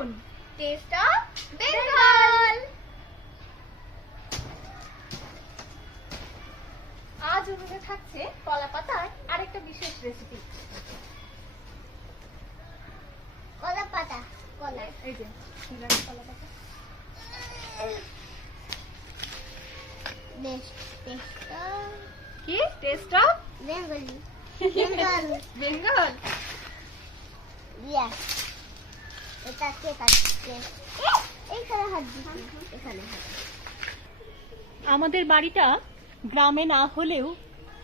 উনুন test of Bengal আজ উনুনে থাকছে কলা পাতার আরেকটা বিশেষ রেসিপি কলা পাতা কলা। এই যে কলা পাতা। কি? Taste of Bengali Bengal Bengal yeah আমাদের বাড়িটা গ্রামে না হলেও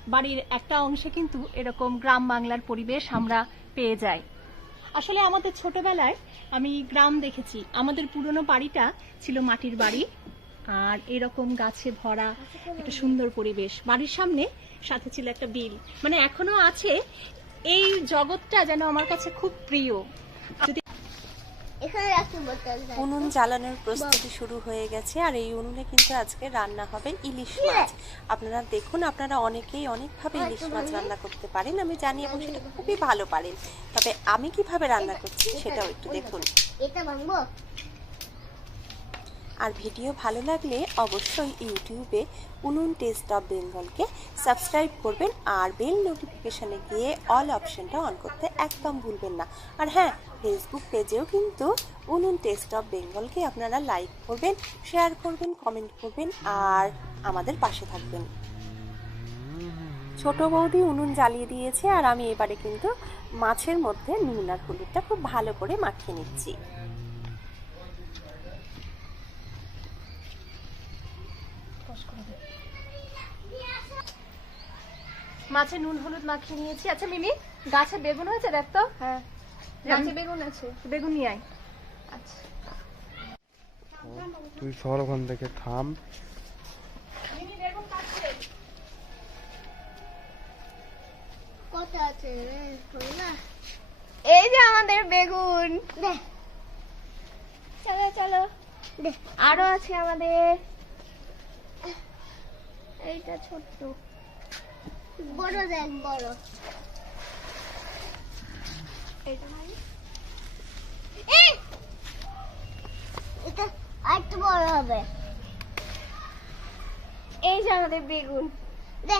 বাড়ির একটা অংশে কিন্তু এরকম গ্রাম বাংলার পরিবেশ আমরা পেয়ে যাই। আসলে আমাদের ছোটবেলায় আমি গ্রাম দেখেছি। আমাদের পুরনো বাড়িটা ছিল মাটির বাড়ি, আর এরকম গাছে ভরা একটা সুন্দর পরিবেশ। বাড়ির সামনে সাথে ছিল একটা বিল। মানে এখনও আছে। এই জগৎটা যেন আমার কাছে খুব প্রিয়। যদি উনুন জ্বালানোর প্রস্তুতি শুরু হয়ে গেছে আর এই উনুনে কিন্তু আজকে রান্না হবে ইলিশ মাছ। আপনারা দেখুন আপনারা অনেকেই অনেকভাবে ইলিশ মাছ রান্না করতে পারেন আমি জানি এবং সেটা খুবই ভালো পারেন। তবে আমি কীভাবে রান্না করছি সেটাও একটু দেখুন। এটা ভাঙবো? আর ভিডিও ভালো লাগলে অবশ্যই ইউটিউবে উনুন টেস্ট অফ বেঙ্গলকে সাবস্ক্রাইব করবেন আর বেল নোটিফিকেশানে গিয়ে অল অপশানটা অন করতে একদম ভুলবেন না। আর হ্যাঁ ফেসবুক পেজেও কিন্তু উনুন টেস্ট অফ বেঙ্গলকে আপনারা লাইক করবেন, শেয়ার করবেন, কমেন্ট করবেন আর আমাদের পাশে থাকবেন। ছোট বৌদি উনুন জ্বালিয়ে দিয়েছে আর আমি এবারে কিন্তু মাছের মধ্যে নুন আর হলুদটা খুব ভালো করে মাখিয়ে নিচ্ছি। মাছে নুন হলুদ মাখিয়ে নিয়েছি। আচ্ছা মিমি গাছে বেগুন হয়েছে? দেখ তো। হ্যাঁ। গাছে বেগুন আছে। বেগুন নিয়ে আয়। আচ্ছা। তুই সর ওখান থেকে থাম। মিমি বেগুন কাটছে। কত আছে না। এই যে আমাদের বেগুন। চলো চলো। আরও আছে আমাদের। এইটা ছোট্ট। বড় দেখ বড়। আরেকটু বড় হবে। এই যে আমাদের বেগুন। দে।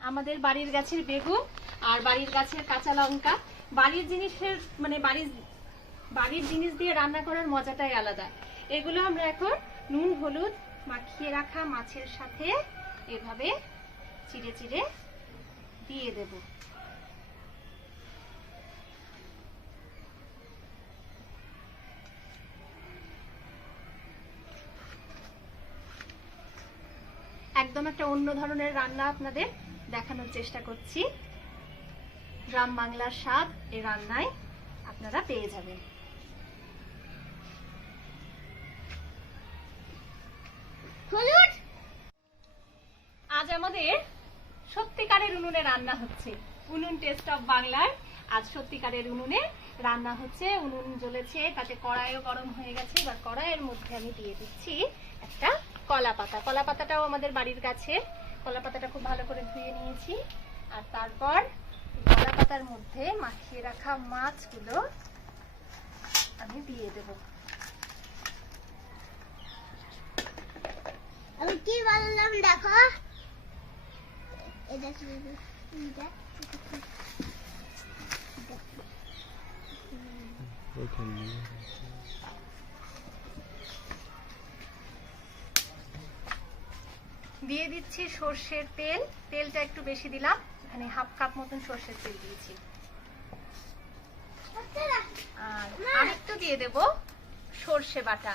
আমাদের বাড়ির গাছের বেগুন আর বাড়ির গাছের কাঁচা লঙ্কা। বাড়ির জিনিসের মানে বাড়ির বাড়ির জিনিস দিয়ে রান্না করার মজাটাই আলাদা। এগুলো আমরা এখন নুন, হলুদ মাখিয়ে রাখা মাছের সাথে এভাবে চিড়ে চিড়ে দিয়ে দেব। একদম একটা অন্য ধরনের রান্না আপনাদের দেখানোর চেষ্টা করছি। গ্রাম বাংলার স্বাদ এই রান্নায় আপনারা পেয়ে যাবেন। আজ আমাদের সত্যিকারের উনুনে রান্না হচ্ছে। উনুন টেস্ট অফ বাংলার। আজ সত্যিকারের উনুনে রান্না হচ্ছে। উনুন জ্বলেছে, তাতে কড়াইও গরম হয়ে গেছে। এবার কড়াইয়ের মধ্যে আমি দিয়ে দিচ্ছি একটা কলা পাতা। কলা পাতাটাও আমাদের বাড়ির গাছে কলা পাতাটা খুব ভালো করে ধুয়ে নিয়েছি। আর তারপর কলা পাতার মধ্যে মাখিয়ে রাখা মাছগুলো আমি দিয়ে দেবো। আমি কি বললাম দেখো। এটা কি দিয়ে দিচ্ছি সর্ষের তেল। তেলটা একটু বেশি দিলাম। এখানে হাফ কাপ মতন সর্ষের তেল দিয়েছি। আর আরেকটু দিয়ে দেব সর্ষে বাটা।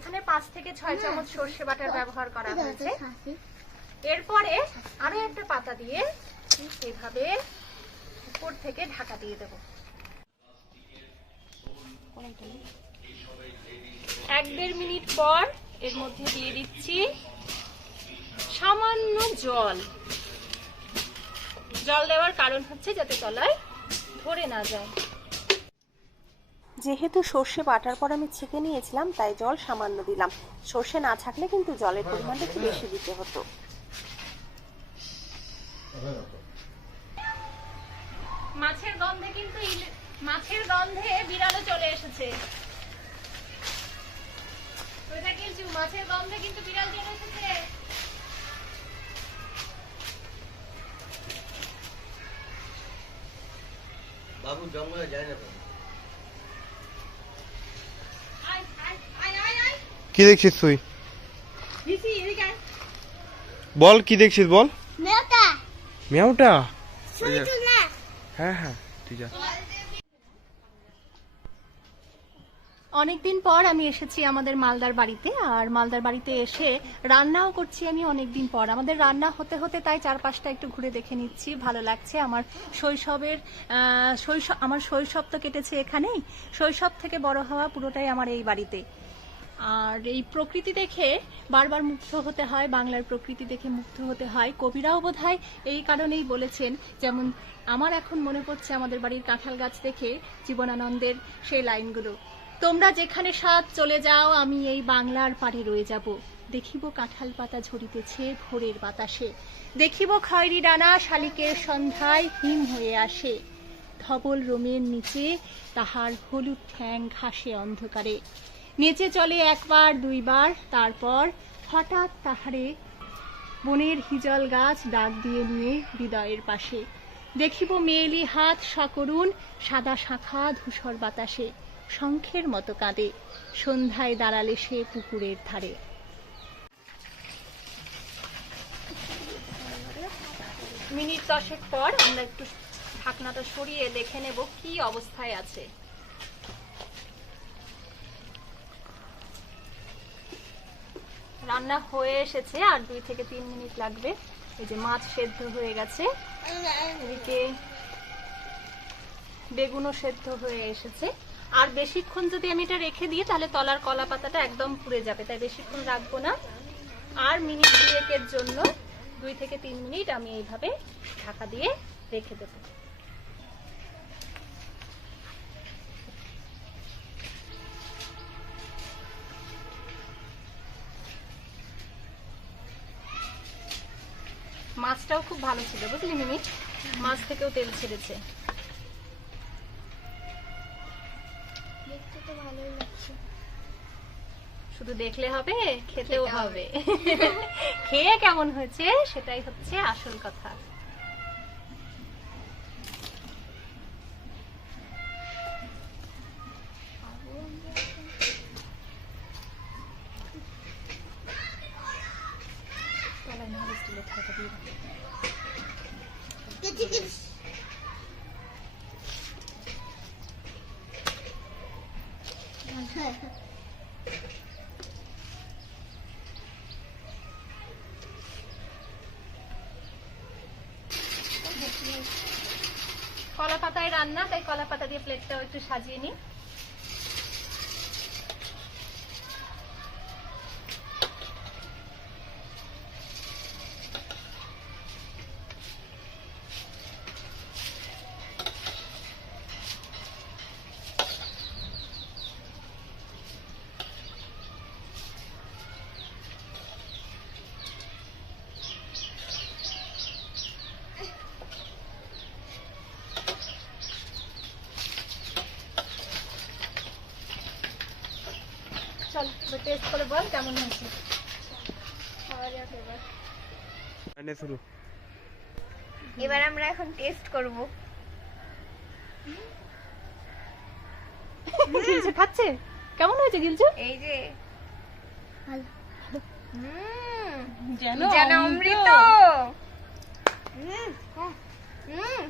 এখানে পাঁচ থেকে ছয় চামচ সর্ষে বাটার ব্যবহার করা হয়েছে। এরপরে আরও একটা পাতা দিয়ে এভাবে উপর থেকে ঢাকা দিয়ে দেব। এক দেড় মিনিট পর এর মধ্যে দিয়ে দিচ্ছি সামান্য জল। জল দেওয়ার কারণ হচ্ছে যাতে তলায় ধরে না যায়। যেহেতু সর্ষে বাটার পর আমি ছেঁকে নিয়েছিলাম তাই জল সামান্য দিলাম। সর্ষে না থাকলে কিন্তু জলের পরিমাণটা একটু বেশি দিতে হতো। মাছের গন্ধে কিন্তু মাছের গন্ধে বিড়ালও চলে এসেছে। ওইটা কিন্তু মাছের গন্ধে কিন্তু বিড়াল চলে এসেছে। বাবু জঙ্গলে যায় না তো আয় আয় আয় আয় আয় কি দেখছিস তুই। বল কি দেখছিস বল? মেয়েটা মিয়াউটা? হ্যাঁ হ্যাঁ ঠিক আছে। অনেকদিন পর আমি এসেছি আমাদের মালদার বাড়িতে আর মালদার বাড়িতে এসে রান্নাও করছি আমি অনেকদিন পর। আমাদের রান্না হতে হতে তাই চারপাশটা একটু ঘুরে দেখে নিচ্ছি ভালো লাগছে। আমার শৈশবের শৈশব আমার শৈশব তো কেটেছে এখানেই। শৈশব থেকে বড় হওয়া পুরোটাই আমার এই বাড়িতে। আর এই প্রকৃতি দেখে বারবার মুগ্ধ হতে হয়, বাংলার প্রকৃতি দেখে মুগ্ধ হতে হয়। কবিরাও বোধহয় এই কারণেই বলেছেন, যেমন আমার এখন মনে পড়ছে আমাদের বাড়ির কাঁঠাল গাছ দেখে জীবনানন্দের সেই লাইনগুলো। তোমরা যেখানে সাত চলে যাও, আমি এই বাংলার পাড়ে রয়ে যাব। দেখিব কাঁঠাল পাতা ঝরিতেছে ভোরের বাতাসে। দেখিব খয়রি ডানা শালিকের সন্ধ্যায় হিম হয়ে আসে। ধবল রোমের নিচে তাহার হলুদ ঠ্যাং ঘাসে অন্ধকারে। নেচে চলে একবার, দুইবার, তারপর হঠাৎ তাহারে বনের হিজল গাছ ডাক দিয়ে নিয়ে হৃদয়ের পাশে। দেখিব মেয়েলি হাত সকরুণ, সাদা শাখা ধূসর বাতাসে, শঙ্খের মতো কাঁদে, সন্ধ্যায় দাঁড়ালে সে পুকুরের ধারে। মিনিট দশেক পর আমরা একটু ঢাকনাটা সরিয়ে দেখে নেব কি অবস্থায় আছে। রান্না হয়ে এসেছে, আর দুই থেকে তিন মিনিট লাগবে। এই যে মাছ সেদ্ধ হয়ে গেছে। এদিকে বেগুনও সেদ্ধ হয়ে এসেছে। আর বেশিক্ষণ যদি আমি এটা রেখে দিই, তাহলে তলার কলা পাতাটা একদম পুড়ে যাবে, তাই বেশিক্ষণ রাখব না। আর মিনিট দুয়েকের জন্য, দুই থেকে তিন মিনিট আমি এইভাবে ঢাকা দিয়ে রেখে দেবো। মাছটাও খুব ভালো ছিল বুঝলি মিমি? মাছ থেকেও তেল ছেড়েছে। দেখতে তো ভালোই লাগছে। শুধু দেখলে হবে খেতেও হবে। খেয়ে কেমন হয়েছে সেটাই হচ্ছে আসল কথা। কলা পাতায় রান্না তাই কলা পাতা দিয়ে প্লেটটাও একটু সাজিয়ে নিই। চল টেস্ট করে বল কেমন হয়েছে। এবার এনে শুরু। এবার আমরা এখন টেস্ট করব। গিলছে খাচ্ছে? কেমন হয়েছে গিলছু এই যে। যেন যেন অমৃত। হুম। হুম।